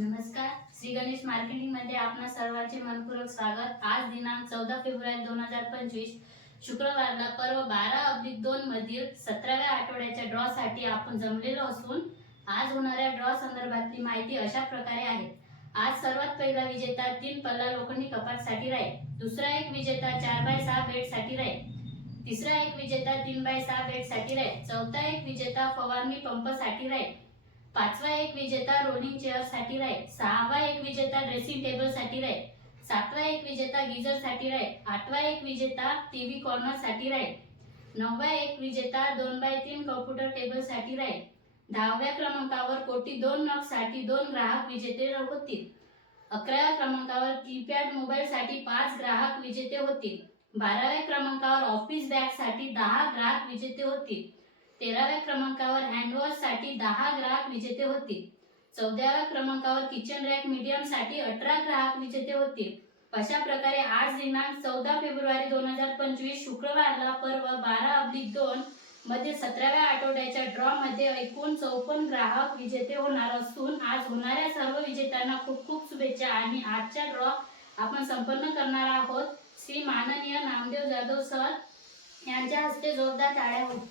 नमस्कार. श्री गणेश मार्केटिंगमध्ये आपणा सर्वांचे मनपूर्वक स्वागत. आज दिनांक चौदा फेब्रुवारी दोन हजार पंचवीस शुक्रवारला पर्व बारा अब्लिक दोन मधील सतराव्या आठवड्याच्या ड्रॉ साठी आपण जमलेलो असून आज होणाऱ्या ड्रॉ संदर्भातली माहिती अशा प्रकारे आहे. आज सर्वात पहिला विजेता तीन पल्ला लोखंडी कपाटसाठी राहील. दुसरा एक विजेता चार बाय सहा बेडसाठी राहील. तिसरा एक विजेता तीन बाय सहा बेडसाठी राहील. चौथा एक विजेता फवारणी पंपसाठी राहील. पाचवा एक विजेता रोलिंग चेअरसाठी राहील. सहावा एक विजेता ड्रेसिंग टेबलसाठी राहील. सातवा एक विजेता गीजरसाठी राहील. आठवा एक विजेता टीव्ही कॉर्नरसाठी राहील. नववा एक विजेता दोन बाय तीन कॉम्प्युटर टेबलसाठी राहील. दहाव्या क्रमांकावर कोटी दोन नगसाठी दोन ग्राहक विजेते होतील. अकराव्या क्रमांकावर कीपॅड मोबाईल साठी पाच ग्राहक विजेते होतील. बाराव्या क्रमांकावर ऑफिस बॅगसाठी दहा ग्राहक विजेते होतील. तेराव्या क्रमांकावर हँडवॉशसाठी दहा ग्राहक विजेते होतील. चौदाव्या क्रमांकावर किचन रॅक मीडियमसाठी अठरा ग्राहक विजेते होतील. अशा प्रकारे आज दिनांक चौदा फेब्रुवारी दोन हजार पंचवीस शुक्रवारला पर्व बारा अब्लिक दोन मध्ये सतराव्या आठवड्याच्या ड्रॉ मध्ये एकूण चौपन्न ग्राहक विजेते होणार असून आज होणाऱ्या सर्व विजेत्यांना खूप खूप शुभेच्छा आणि आजच्या ड्रॉ आपण संपन्न करणार आहोत. श्री माननीय नामदेव जाधव सर यांच्या हस्ते जोरदार टाळ्या होत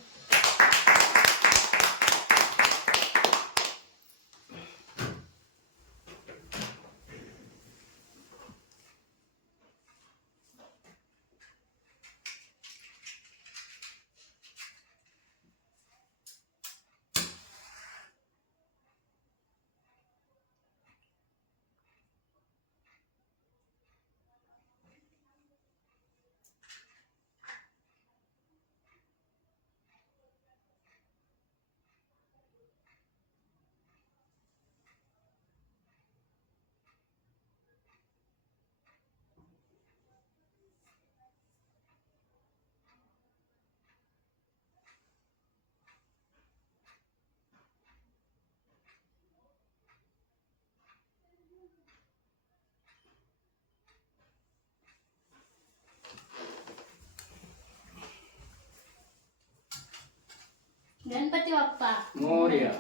गणपती बाप्पा. मोर्या.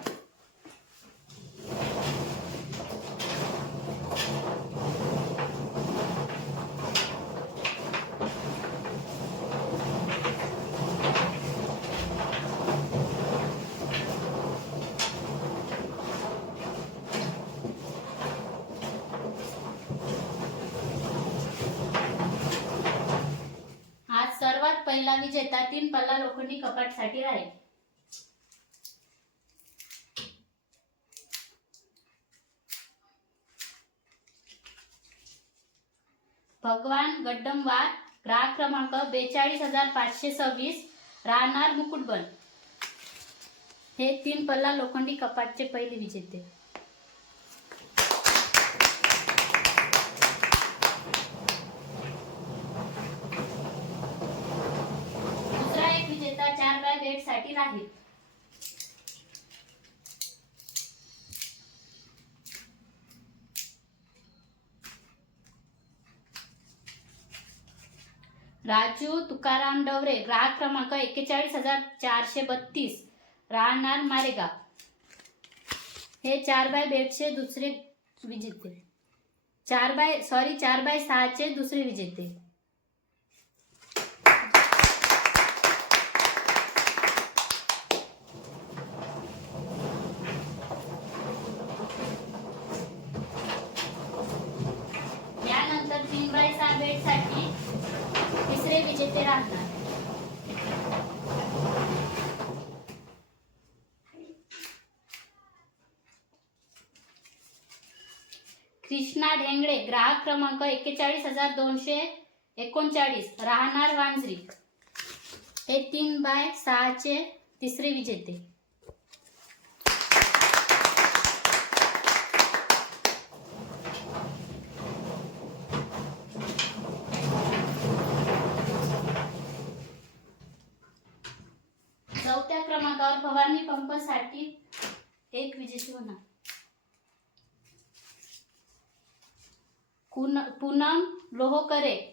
आज सर्वात पहिला विजेता तीन पल्ला लोखंडी कपाटसाठी राहील भगवान गड्डमवार ग्राहक क्रमांक बेचाळीस हजार पाचशे सव्वीस राहणार मुकुटबन. हे तीन पल्ला लोखंडी कपाटचे पहिले विजेते. दुसरा एक विजेता चार बाय बेडसाठी राहील. राजू तुकाराम डवरे ग्राहक क्रमांक एक्केचाळीस हजार चारशे बत्तीस. राहणार मारेगाव. हे चार बाय बेडचे दुसरे विजेते. चार बाय सॉरी चार बाय सहाचे दुसरे विजेते यानंतर तीन बाय सहा बेडसाठी तिसरे विजेते राहणार कृष्णा ढेंगळे ग्राहक क्रमांक एक्केचाळीस हजार दोनशे एकोणचाळीस राहणार वांजरी. हे तीन बाय सहाचे तिसरे विजेते.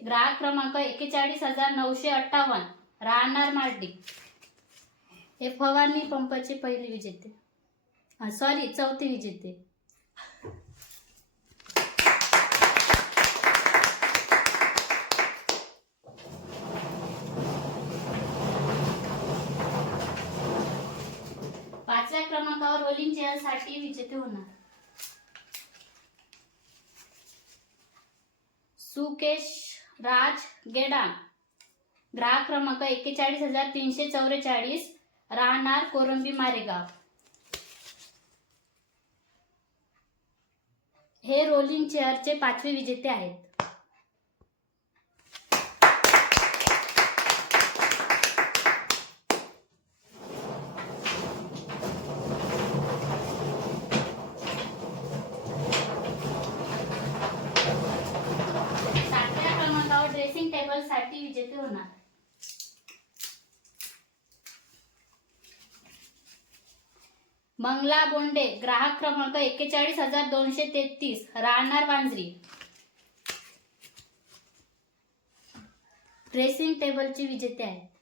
ग्राहक क्रमांक एकेचाळीस हजार नऊशे अठ्ठावन्न. राहणार मार्डी. हे फवारणी पंपाचे पहिले विजेते. सॉरी चौथे विजेते. पाचव्या क्रमांकावर रोलिंग चेअरसाठी विजेते होणार. सुकेश राज गेडा. ग्राहक क्रमांक एक्केचाळीस हजार तीनशे चौवेचाळीस. राहणार कोरंबी मारेगाव. हे रोलिंग चेअरचे पाचवे विजेते आहेत सातव्या क्रमांकावर ड्रेसिंग टेबलसाठी विजेते होणार मंगला बोंडे ग्राहक क्रमांक एक्केचाळीस हजार दोनशे तेहतीस राहणार वांजरी. ड्रेसिंग टेबलची विजेते आहेत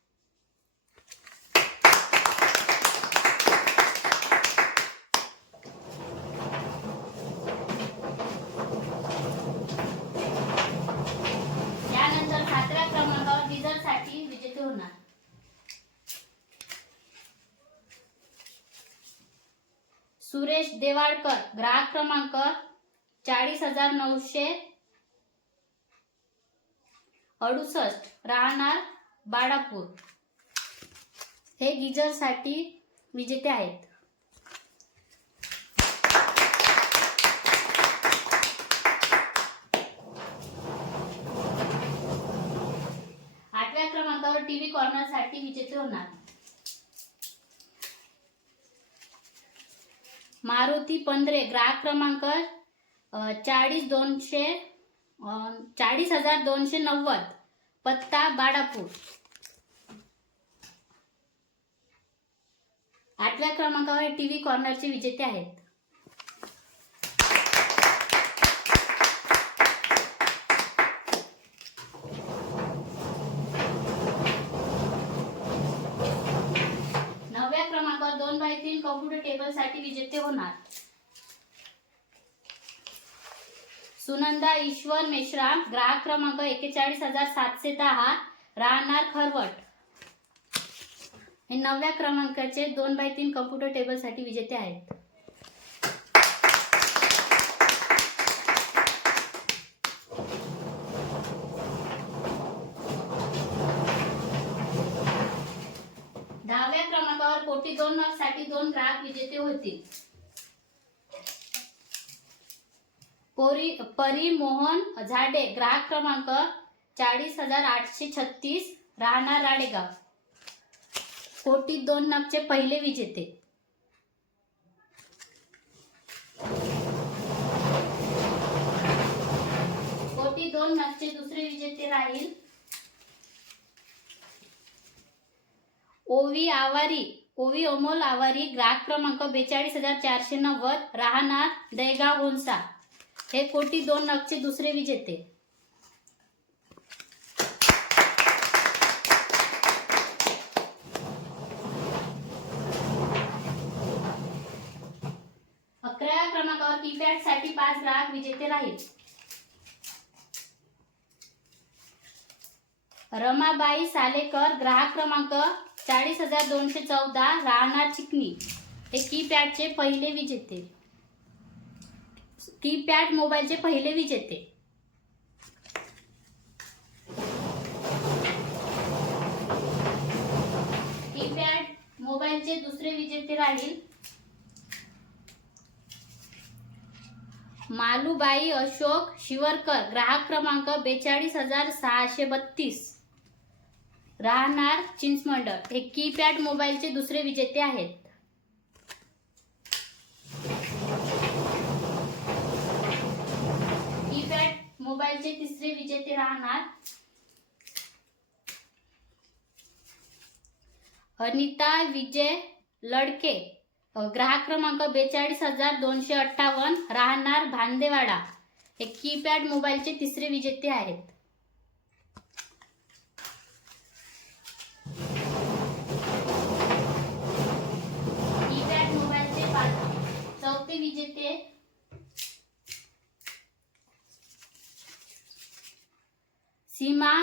यानंतर सातव्या क्रमांकावर डिझेल साठी विजेते होणार सुरेश ग्राहक क्रमांक चाळीस हजार नऊशे अडुसष्ट राहणार बाळापूर. हे गिजरसाठी विजेते आहेत. आठव्या क्रमांकावर टीव्ही कॉर्नरसाठी विजेते होणार. मारुती पंधरे ग्राहक क्रमांक चाळीस दोनशे चाळीस हजार दोनशे नव्वद पत्ता बाळापूर. आठव्या क्रमांकावर टी व्ही कॉर्नरचे विजेते आहेत नवव्या क्रमांकावर दोन बाय तीन टेबलसाठी विजेते होणार. सुनंदा ईश्वर मेश्राम ग्राहक क्रमांक एक्केचाळीस हजार सातशे दहा राहणार खरवट. हे नवव्या क्रमांकाचे दोन बाय तीन कम्प्युटर टेबलसाठी विजेते आहेत दहाव्या क्रमांकावर दोन मार्कसाठी दोन ग्राहक विजेते होतील. पोरी परी मोहन झाडे ग्राहक क्रमांक चाळीस हजार आठशे छत्तीस राहणार राडेगाव. कोटी दोन नगचे पहिले विजेते. कोटी दोन नगचे दुसरे विजेते राहील. ओवी आवारी ओवी अमोल आवारी ग्राहक क्रमांक बेचाळीस हजार चारशे नव्वद राहणार दयगाव गोंसा हे कोटी दोन नगचे दुसरे विजेते. अकराव्या क्रमांकावर कीपॅडसाठी पाच ग्राहक विजेते राहील. रमाबाई सालेकर ग्राहक क्रमांक चाळीस हजार दोनशे चौदा राहणार चिकणी हे कीपॅडचे पहिले विजेते. कीपॅड मोबाईलचे पहिले विजेते. कीपॅड मोबाईलचे दुसरे विजेते राहील. मालूबाई अशोक शिवरकर ग्राहक क्रमांक बेचाळीस हजार सहाशे बत्तीस. राहणार चिंचमंडळ हे कीपॅड मोबाईलचे दुसरे विजेते आहेत. कीपॅड मोबाईलचे तिसरे विजेते राहणार अनिता विजय लडके. ग्राहक क्रमांक बेचाळीस हजार दोनशे अठ्ठावन्न राहणार भांदेवाडा. हे कीपॅड मोबाईलचे तिसरे विजेते आहेत कीपॅड मोबाईलचे कोणते विजेते. सीमा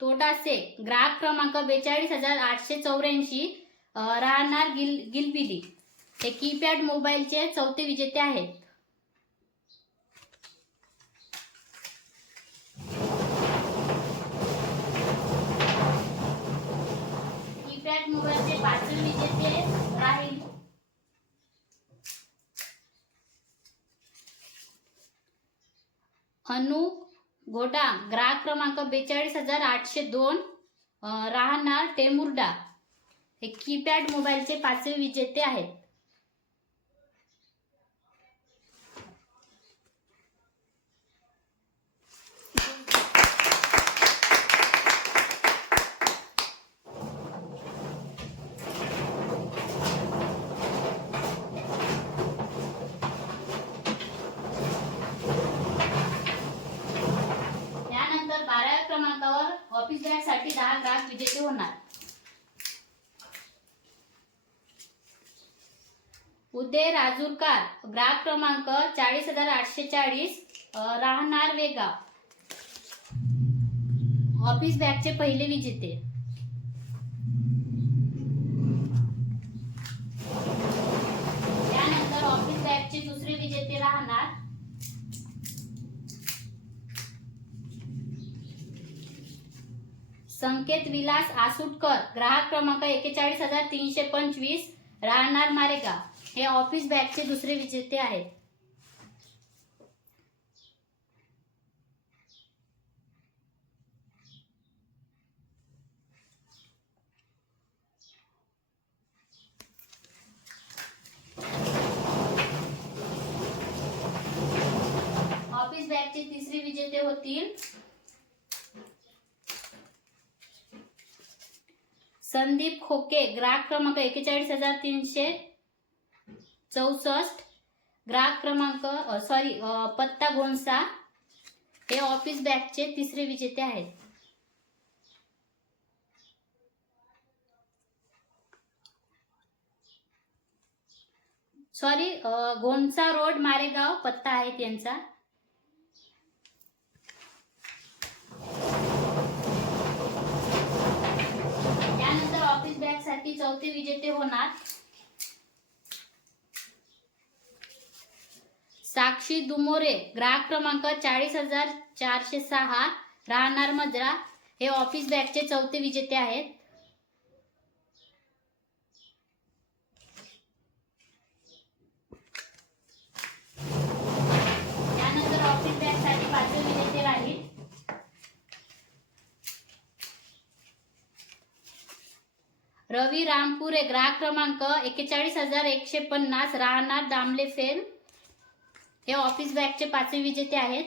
तोटासे ग्राहक क्रमांक बेचाळीस हजार आठशे चौऱ्याऐंशी राहणार गिल गिलबिली. हे कीपॅड मोबाईलचे चौथे विजेते आहेत. कीपॅड मोबाईलचे पाचवे विजेते राहील अनु गोटा ग्राहक क्रमांक बेचाळीस हजार आठशे दोन राहणार टेमुर्डा. हे कीपॅड मोबाईलचे पाचवे विजेते आहेत यानंतर बाराव्या क्रमांकावर ऑफिस बॅग साठी दहा ग्राहक विजेते होणार. उदय राजूरकार ग्राहक क्रमांक चाळीस हजार आठशे चाळीस राहणार वेगाव. ऑफिस बॅगचे पहिले विजेते. त्यानंतर ऑफिस बॅगचे दुसरे विजेते राहणार. संकेत विलास आसुटकर. ग्राहक क्रमांक एकेचाळीस हजार तीनशे पंचवीस. राहणार मारेगाव. हे ऑफिस बॅगचे दुसरे विजेते आहेत. ऑफिस बॅगचे तिसरे विजेते होतील. संदीप खोके ग्राहक क्रमांक एकेचाळीस हजार तीनशे चौसष्ट. ग्राहक क्रमांक सॉरी पत्ता गोंसा हे ऑफिस बॅगचे तिसरे विजेते आहेत. सॉरी गोंसा रोड मारेगाव पत्ता आहे त्यांचा त्यानंतर साठी चौथे विजेते होणार. साक्षी दुमोरे ग्राहक क्रमांक चाळीस हजार चारशे सहा राहणार मजरा. हे ऑफिस बॅगचे चौथे विजेते आहेत त्यानंतर ऑफिस बॅगसाठी पाचवे विजेते राहील रवी रामपुरे ग्राहक क्रमांक एकेचाळीस हजार एकशे पन्नास राहणार दामले फेल हे ऑफिस बॅगचे पाचवे विजेते आहेत.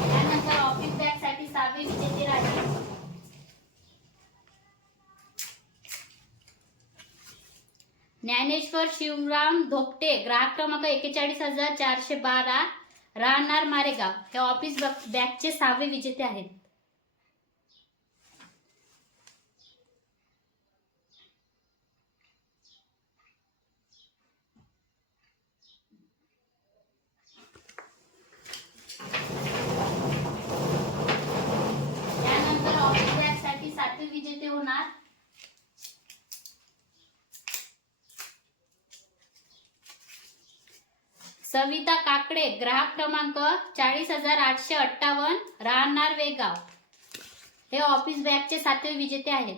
त्यानंतर ऑफिस बॅगसाठी सहावे विजेते राहील ज्ञानेश्वर शिवराम धोपटे ग्राहक क्रमांक एकेचाळीस हजार चारशे बारा राहणार मारेगाव. हे ऑफिस बॅग- बॅगचे सहावे विजेते आहेत. त्यानंतर ऑफिस बॅगसाठी सातवे विजेते होणार. सविता काकडे ग्राहक क्रमांक चाळीस हजार आठशे अठ्ठावन्न राहणार वेगाव. हे ऑफिस बॅगचे सातवे विजेते आहेत.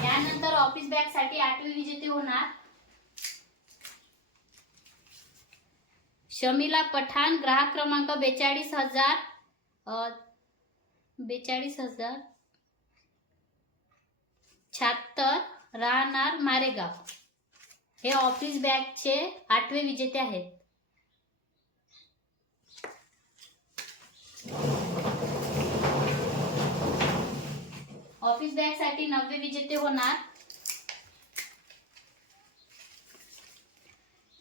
त्यानंतर ऑफिस बॅगसाठी आठवी विजेते होणार शमिला पठाण ग्राहक क्रमांक बेचाळीस हजार बेचाळीस हजार शहात्तर राहणार मारेगाव. हे ऑफिस बॅगचे आठवे विजेते आहेत. ऑफिस बॅगसाठी नववे विजेते होणार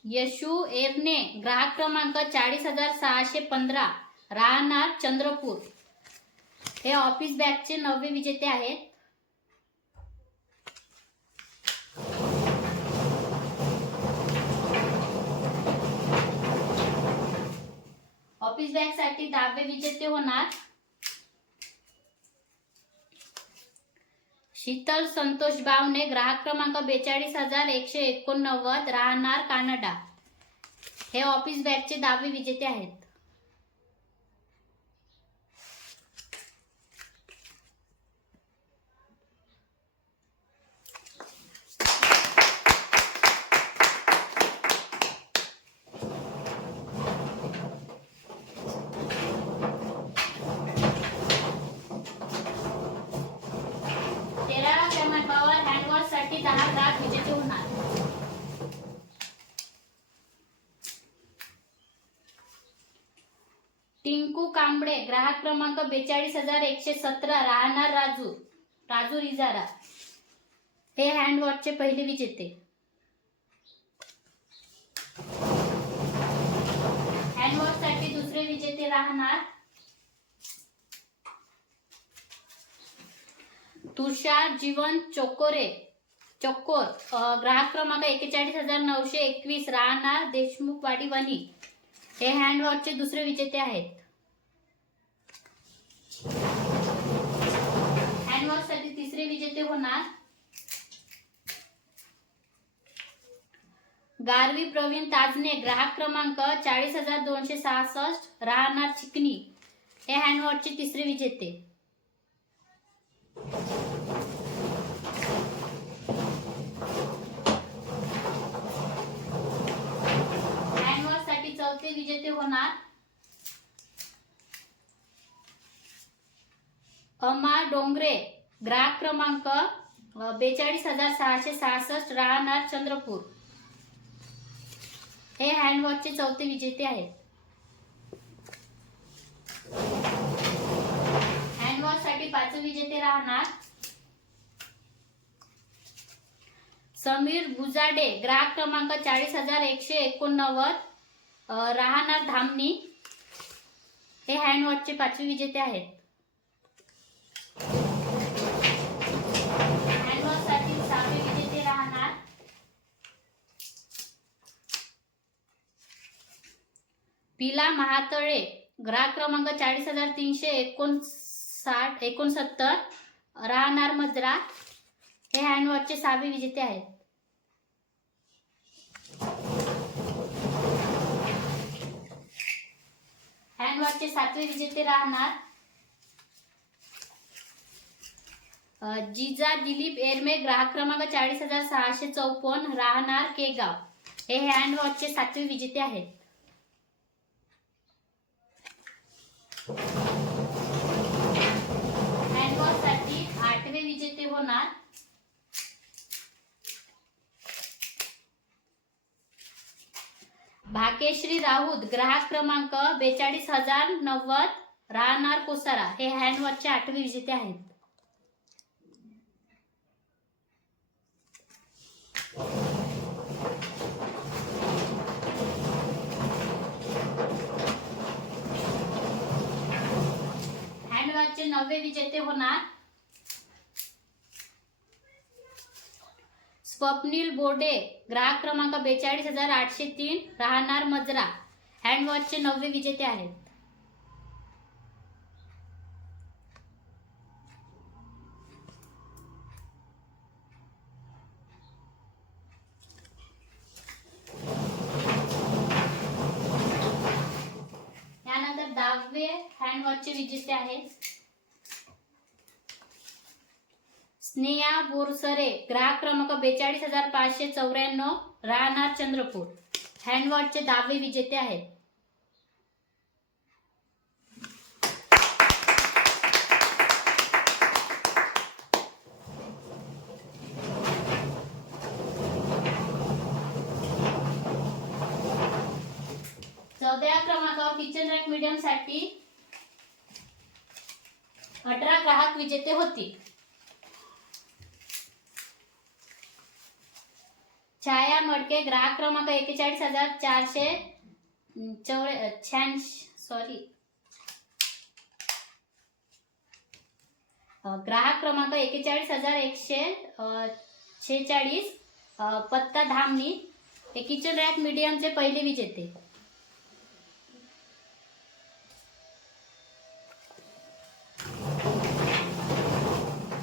यशू एरने ग्राहक क्रमांक चाळीस हजार सहाशे पंधरा राहणार चंद्रपूर. हे ऑफिस बॅगचे नववे विजेते आहेत. ऑफिस बॅगसाठी दहावे विजेते होणार शीतल संतोष बावने ग्राहक क्रमांक बेचाळीस हजार एकशे एकोणनव्वद राहणार कानडा. हे ऑफिस बॅगचे दहावे विजेते आहेत तेराव्या क्रमांकावर हँडवॉशसाठी दहा ग्राहक विजेते होणार कुकू कांबळे ग्राहक क्रमांक बेचाळीस हजार एकशे सतरा राहणार राजू राजू इजारा. हे हँडवॉशचे पहिले विजेते हँडवॉशसाठी दुसरे विजेते राहणार. तुषार जीवन चोकोरे चोकोर ग्राहक क्रमांक एकेचाळीस हजार नऊशे एकवीस राहणार देशमुख वणी हे हँडवॉशचे दुसरे विजेते आहेत. साठी तिसरे विजेते होणार. गारवी प्रवीण ताजने ग्राहक क्रमांक चाळीस हजार दोनशे सहासष्ट राहणार चिकनी. हे हँडवॉशचे तिसरे विजेते. हँडवॉशसाठी चौथे विजेते होणार. अमा डोंगरे ग्राहक क्रमांक बेचाळीस हजार सहाशे सहासष्ट राहणार चंद्रपूर. हे हँडवॉचचे चौथे विजेते आहेत. हँडवॉचसाठी पाचवे विजेते राहणार समीर भुजाडे ग्राहक क्रमांक चाळीस हजार एकशे एकोणनव्वद राहणार धामणी. हे हँडवॉचचे पाचवे विजेते आहेत हँडवॉशसाठी सहावे विजेते राहणार पिला महातळे ग्राहक क्रमांक चाळीस हजार तीनशे एकोणसाठ एकोणसत्तर राहणार मजरा हे हँडवॉशचे सहावे विजेते आहेत. हँडवॉशचे सातवे विजेते राहणार जिजा दिलीप एरमे ग्राहक क्रमांक चाळीस हजार सहाशे चौपन्न राहणार केगाव. हे हँडवॉचचे सातवे विजेते आहेत. हँडवॉशसाठी आठवे विजेते होणार. भाग्यश्री राऊत ग्राहक क्रमांक बेचाळीस हजार नव्वद राहणार कोसारा. हे हँडवॉचचे आठवे विजेते आहेत. हँडवॉशचे नववे विजेते होणार स्वप्नील बोर्डे ग्राहक क्रमांक बेचाळीस हजार आठशे तीन राहणार मजरा. हँडवॉशचे नववे विजेते आहेत. त्यानंतर दहावे हँडवॉशचे विजेते आहेत. स्नेहा बोरसरे ग्राहक क्रमांक बेचाळीस हजार पाचशे चौऱ्याण्णव राहणार चंद्रपूर. हँडवॉटचे दहावे विजेते आहेत. चौथ्या क्रमांकावर किचन रॅक मीडियमसाठी अठरा ग्राहक विजेते होतील. छाया मडके ग्राहक क्रमांक एकेचाळीस हजार चारशे चौ शहाऐंशी सॉरी ग्राहक क्रमांक एकेचाळीस हजार एकशे शेहेचाळीस पत्ता धामणी हे किचन रॅक मीडियमचे पहिले विजेते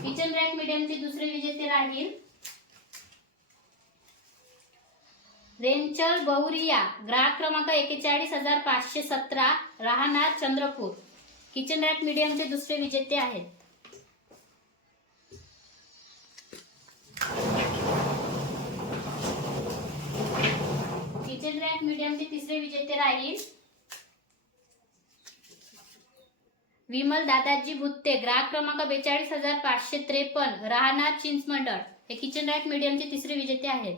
किचन रॅक मीडियमचे दुसरे विजेते राहील. रेंचल बहुरिया ग्राहक क्रमांक एकेचाळीस हजार पाचशे सतरा राहणार चंद्रपूर. किचन रॅक मीडियमचे दुसरे विजेते आहेत. किचन रॅक मीडियमचे तिसरे विजेते राहील. विमल दादाजी भुत्ते ग्राहक क्रमांक बेचाळीस हजार पाचशे त्रेपन्न राहणार चिंचमंडळ. हे किचन रॅक मीडियमचे तिसरे विजेते आहेत.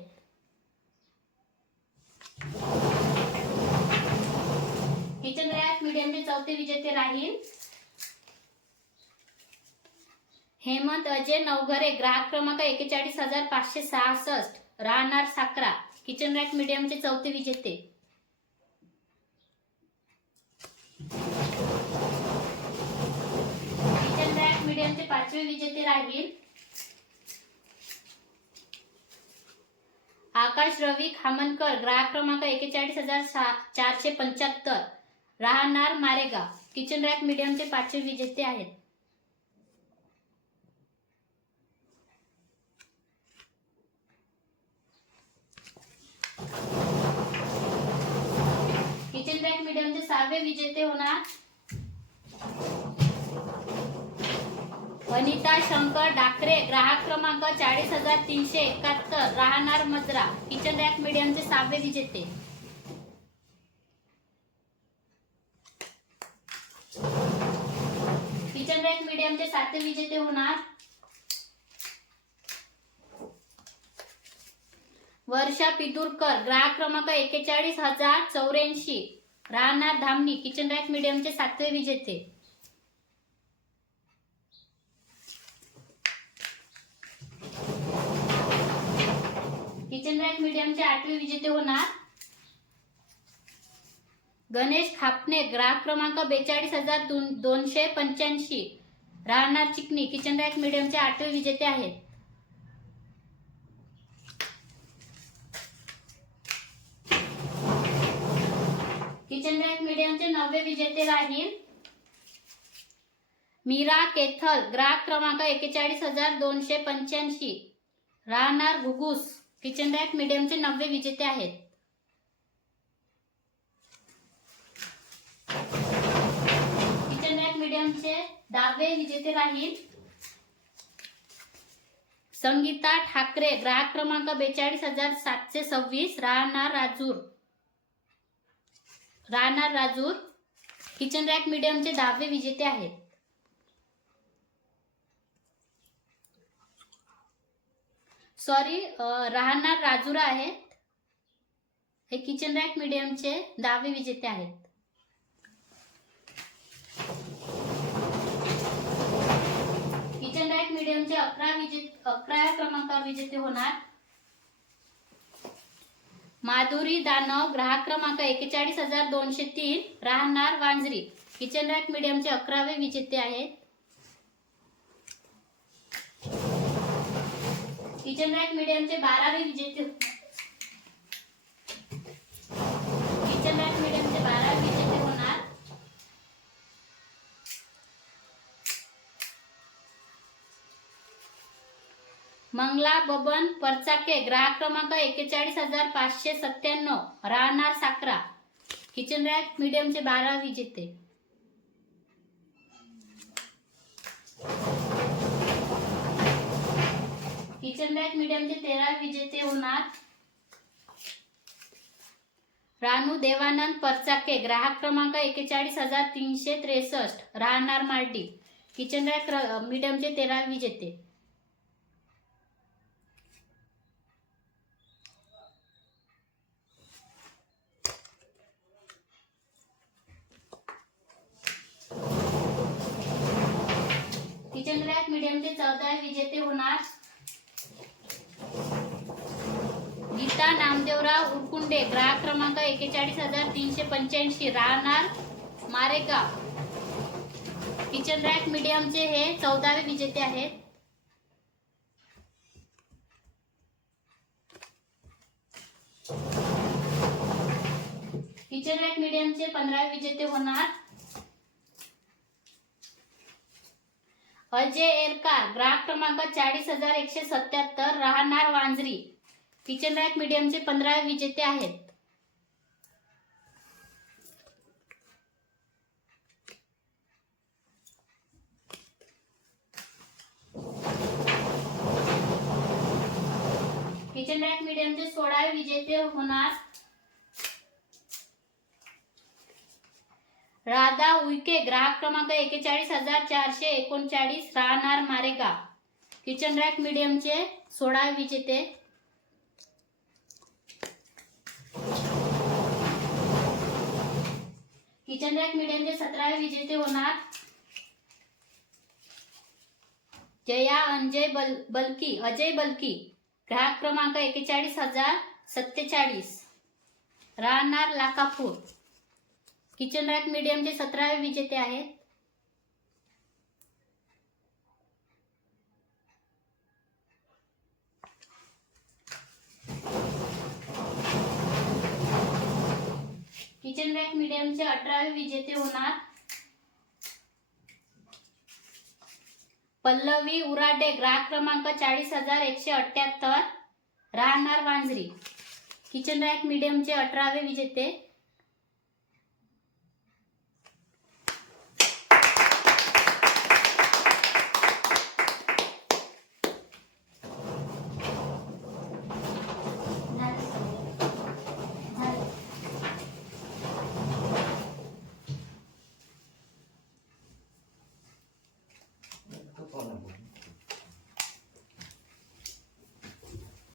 किचन मीडियमचे चौथे विजेते राहील. हेमंत अजय नवघरे ग्राहक क्रमांक एकेचाळीस हजार पाचशे सहासष्ट. राहणार साकरा. किचन रॅक मीडियमचे चौथे विजेते. किचन रॅक मीडियमचे पाचवे विजेते राहील. आकाश रवी खामनकर ग्राहक क्रमांक एकेचाळीस हजार सा- चारशे पंच्याहत्तर. राहणार मारेगाव किचन रॅक मीडियमचे पाचवे विजेते आहेत. किचन रॅक मीडियमचे सहावे विजेते होणार. वनिता शंकर डाकरे ग्राहक क्रमांक चाळीस हजार तीनशे एकाहत्तर राहणार मजरा किचन रॅक मीडियमचे सहावे विजेते. किचन रॅक मीडियमचे सातवे विजेते होणार. वर्षा पिदुरकर ग्राहक क्रमांक एकेचाळीस हजार चौऱ्याऐंशी राहणार धामणी किचन रॅक मीडियमचे सातवे विजेते. किचन रॅक मीडियमचे आठवे विजेते होणार. गणेश खापणे ग्राहक क्रमांक बेचाळीस हजार दोन- दोनशे पंच्याऐंशी. राहणार चिकणी किचन रॅक मीडियमचे आठवे विजेते आहेत. किचन रॅक मीडियमचे नववे विजेते राहील. मीरा केथल ग्राहक क्रमांक एकेचाळीस हजार दोनशे पंच्याऐंशी. राहणार घुगूस. किचन रॅक मीडियमचे नववे विजेते आहेत. किचन रॅक मीडियमचे दहावे विजेते राहील. संगीता ठाकरे ग्राहक क्रमांक बेचाळीस हजार सातशे सव्वीस राहणार राजूर. राहणार राजूर. किचन रॅक मीडियमचे दहावे विजेते आहेत. सॉरी राहणार राजुरा आहेत. हे किचन रॅक मीडियमचे दहावे विजेते आहेत. किचन रॅक मीडियमचे अकरा विजेते अकरा क्रमांकावर विजेते होणार. माधुरी दानव ग्राहक क्रमांक एकेचाळीस हजार दोनशे तीन राहणार वांजरी. किचन रॅक मीडियमचे अकरावे विजेते आहेत. किचन रॅक मीडियमचे बारावे विजेते किचन रॅक मीडियमचे बारावे विजेते होणार. मंगला बबन परचाके ग्राहक क्रमांक एकेचाळीस हजार पाचशे सत्त्याण्णव. राहणार साकरा. किचन रॅक मीडियमचे बारा विजेते. किचन रॅक मीडियमचे तेरा विजेते होणार. रानू देवानंद परचाके ग्राहक क्रमांक एकेचाळीस हजार तीनशे त्रेसष्ट राहणार मार्टी. किचन बॅग मीडियमचे तेरा विजेते. किचन रॅक मीडियमचे चौदा विजेते होणार. गीता नामदेवराव उरकुंडे ग्राहक क्रमांक एकेचाळीस हजार तीनशे पंच्याऐंशी राहणार मारेगाव. किचन रॅक मीडियमचे हे चौदावे विजेते आहेत. किचन रॅक मीडियमचे पंधरावे विजेते होणार अजय एरकार ग्राहक क्रमांक चाळीस हजार एकशे सत्याहत्तर राहणार वांजरी. किचन रॅक मीडियमचे पंधरा विजेते आहेत. किचन रॅक मीडियमचे सोळावे विजेते होणार. राधा उईके ग्राहक क्रमांक एकेचाळीस हजार चारशे एकोणचाळीस राहणार मारेगाव. किचन रॅक मीडियमचे सोळा विजेते किचन रॅक मीडियमचे सतरावे विजेते होणार. जया अंजय बल बलकी अजय बलकी. ग्राहक क्रमांक एकेचाळीस हजार सत्तेचाळीस. राहणार लाकापूर. किचन रॅक मीडियमचे सतरावे विजेते आहेत. किचन रॅक मीडियमचे अठरावे विजेते होणार पल्लवी उराडे ग्राहक क्रमांक चाळीस हजार एकशे अठ्याहत्तर. राहणार वांजरी किचन रॅक मीडियमचे अठरावे विजेते